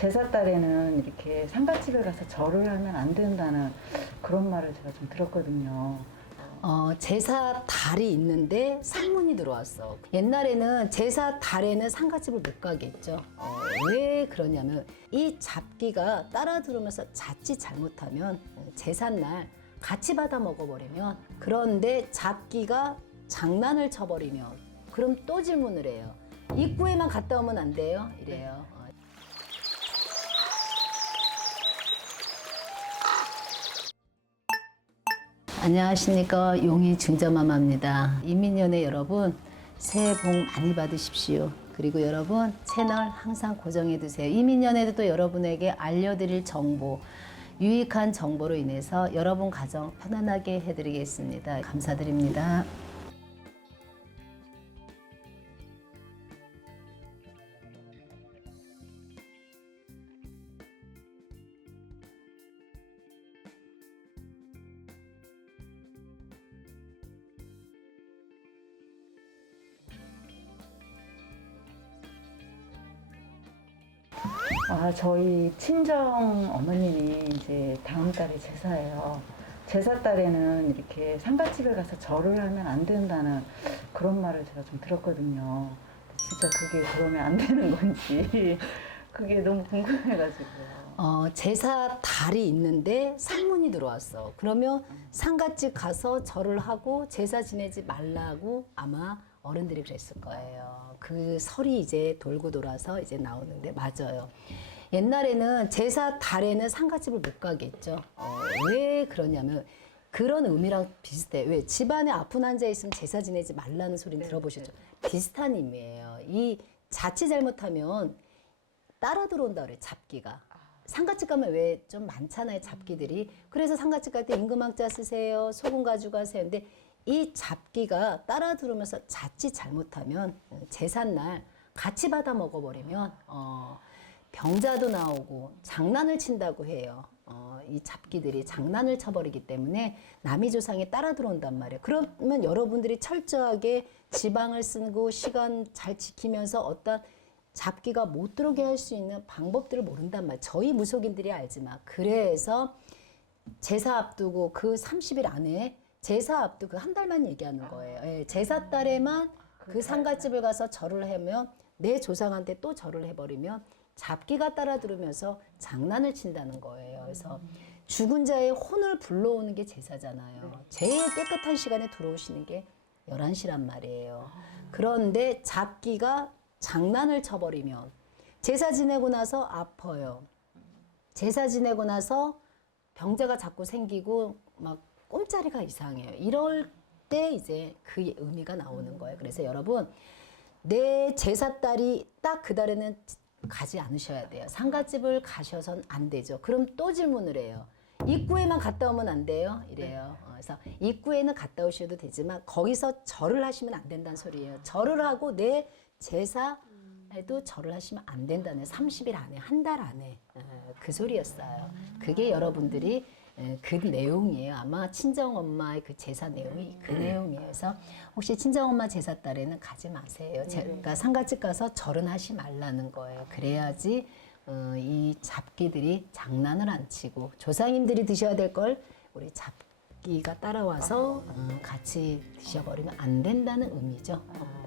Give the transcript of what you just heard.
제사 딸에는 이렇게 상가집에 가서 절을 하면 안 된다는 그런 말을 제가 좀 들었거든요. 어, 제사 달이 있는데 상문이 들어왔어. 옛날에는 제사 달에는 상가집을 못 가겠죠. 어, 왜 그러냐면 이 잡기가 따라 들어오면서 자칫 잘못하면 제삿날 같이 받아 먹어버리면 그런데 잡기가 장난을 쳐버리면 그럼 또 질문을 해요. 입구에만 갔다 오면 안 돼요? 이래요. 안녕하십니까 용희 중저마마입니다. 이민연의 여러분 새해 복 많이 받으십시오. 그리고 여러분 채널 항상 고정해 두세요. 이민연에도 또 여러분에게 알려드릴 정보 유익한 정보로 인해서 여러분 가정 편안하게 해드리겠습니다. 감사드립니다. 아, 저희 친정 어머님이 이제 다음 달에 제사예요. 제사 딸에는 이렇게 상가집에 가서 절을 하면 안 된다는 그런 말을 제가 좀 들었거든요. 진짜 그게 그러면 안 되는 건지 그게 너무 궁금해가지고요. 어, 제사 달이 있는데 상문이 들어왔어. 그러면 상갓집 가서 절을 하고 제사 지내지 말라고 아마 어른들이 그랬을 거예요. 그 설이 이제 돌고 돌아서 이제 나오는데 맞아요. 옛날에는 제사 달에는 상갓집을 못 가겠죠. 어, 왜 그러냐면 그런 의미랑 비슷해. 왜 집안에 아픈 환자 있으면 제사 지내지 말라는 소리는 들어보셨죠? 비슷한 의미예요. 이 자칫 잘못하면 따라 들어온다 그래 잡기가 상가집 가면 왜 좀 많잖아요 잡기들이 그래서 상가집 갈 때 임금왕자 쓰세요 소금 가져가세요 근데 이 잡기가 따라 들어오면서 자칫 잘못하면 제삿날 같이 받아 먹어버리면 어, 병자도 나오고 장난을 친다고 해요. 어, 이 잡기들이 장난을 쳐버리기 때문에 남이 조상에 따라 들어온단 말이에요. 그러면 여러분들이 철저하게 지방을 쓰고 시간 잘 지키면서 어떤 잡기가 못 들어오게 할 수 있는 방법들을 모른단 말이에요. 저희 무속인들이 알지만. 그래서 제사 앞두고 그 30일 안에 제사 앞두고 한 달만 얘기하는 거예요. 예, 제사 달에만 그 상가집을 가서 절을 하면 내 조상한테 또 절을 해버리면 잡기가 따라 들으면서 장난을 친다는 거예요. 그래서 죽은 자의 혼을 불러오는 게 제사잖아요. 제일 깨끗한 시간에 들어오시는 게 11시란 말이에요. 그런데 잡기가 장난을 쳐버리면 제사 지내고 나서 아파요. 제사 지내고 나서 병자가 자꾸 생기고 막 꿈자리가 이상해요. 이럴 때 이제 그 의미가 나오는 거예요. 그래서 여러분 내 제사 딸이 딱 그 달에는 가지 않으셔야 돼요. 상가집을 가셔선 안 되죠. 그럼 또 질문을 해요. 입구에만 갔다 오면 안 돼요? 이래요. 어, 그래서 입구에는 갔다 오셔도 되지만 거기서 절을 하시면 안 된다는 소리예요. 절을 하고 내 제사에도 절을 하시면 안 된다는 30일 안에 한 달 안에 어, 그 소리였어요. 그게 여러분들이 에, 그 내용이에요. 아마 친정엄마의 그 제사 내용이 그 내용이에요. 그래서 혹시 친정엄마 제사 딸에는 가지 마세요. 제, 그러니까 상가집 가서 절은 하시 말라는 거예요. 그래야지 어, 이 잡기들이 장난을 안 치고 조상님들이 드셔야 될 걸 우리 잡기가 따라와서 어, 같이 드셔버리면 안 된다는 의미죠. 어.